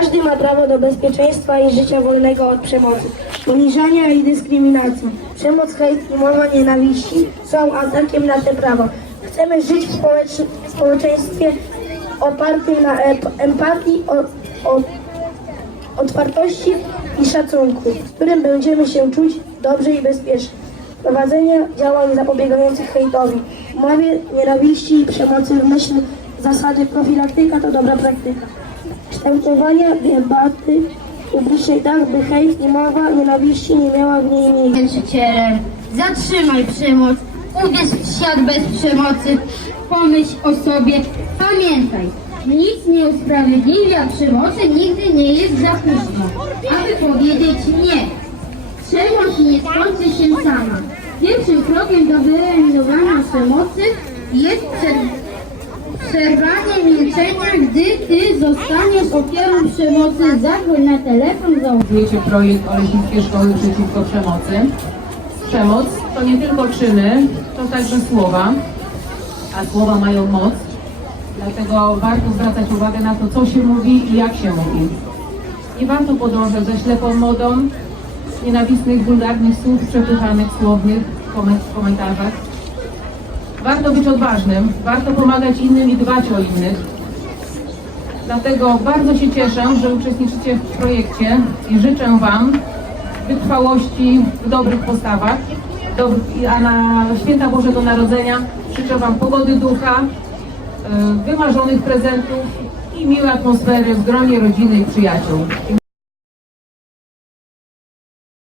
Każdy ma prawo do bezpieczeństwa i życia wolnego od przemocy, poniżania i dyskryminacji. Przemoc, hejt i mowa nienawiści są atakiem na te prawa. Chcemy żyć w społecz- społeczeństwie opartym na ep- empatii, o, o, otwartości i szacunku, w którym będziemy się czuć dobrze i bezpiecznie. Prowadzenie działań zapobiegających hejtowi, mowie nienawiści i przemocy w myśl zasady profilaktyka to dobra praktyka. Kształtowania debaty publicznej tak, by hejt i mowa nienawiści nie miała w niej miejsca. Zatrzymaj przemoc, uwierz w świat bez przemocy, pomyśl o sobie, pamiętaj, nic nie usprawiedliwia przemocy, nigdy nie jest za późno, aby powiedzieć nie. Przemoc nie skończy się sama. Pierwszym krokiem do wyeliminowania przemocy jest przer- przerwanie milczenia, gdy ty zostaniesz ofiarą przemocy, zadzwoń na telefon, zaufaj. Realizujecie projekt Oleśnickie Szkoły Przeciwko Przemocy. Przemoc to nie tylko czyny, to także słowa, a słowa mają moc. Dlatego warto zwracać uwagę na to, co się mówi i jak się mówi. Nie warto podążać za ślepą modą nienawistnych, wulgarnych słów przepychanych słownych w komentarzach. Warto być odważnym, warto pomagać innym i dbać o innych. Dlatego bardzo się cieszę, że uczestniczycie w projekcie i życzę Wam wytrwałości w dobrych postawach. A na święta Bożego Narodzenia życzę Wam pogody ducha, y, wymarzonych prezentów i miłej atmosfery w gronie rodziny i przyjaciół.